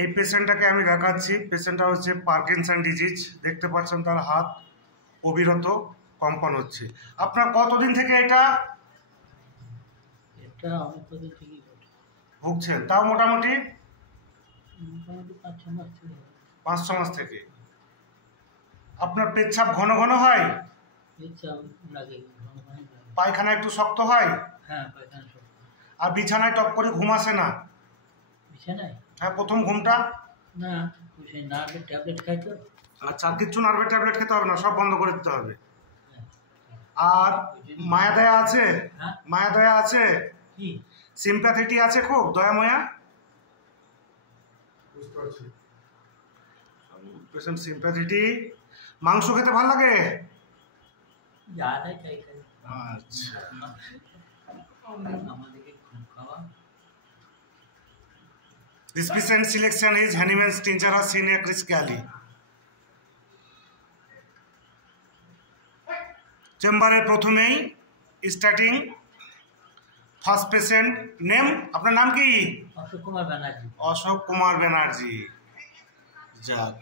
এই পেশেন্টটাকে আমি দেখাচ্ছি। পেশেন্টটা হচ্ছে পার্কিনসন ডিজিজ। দেখতে পাচ্ছেন তার হাত অবিরত কম্পন হচ্ছে। আপনার কতদিন থেকে এটা ভুগছেন? তাও মোটামুটি 5-6 মাস থেকে। আপনার পেচ্ছাপ ঘন ঘন হয়? পায়খানা একটু শক্ত হয়? আর বিছানায় টপ করে ঘুম আসে না? হ্যাঁ, প্রথম ঘুমটা না, সেই নার্ভের ট্যাবলেট খাই তো। আচ্ছা, আর কিচ্ছু নার্ভের ট্যাবলেট খেতে হবে না, সব বন্ধ করে দিতে হবে। আর মায়া দয়া আছে? মায়া দয়া আছে? সিম্প্যাথিটি আছে? খুব দয়া মায়া? পেশেন্ট সিম্প্যাথিটি। মাংস খেতে ভালো লাগে? আচ্ছা, This patient selection is Hahnemann's tincture sine Chris-Cali. চেম্বারের প্রথমেই স্টার্টিং ফার্স্ট পেশেন্ট নেম। আপনার নাম কি? অশোক কুমার ব্যানার্জি। অশোক কুমার ব্যানার্জি। যাক।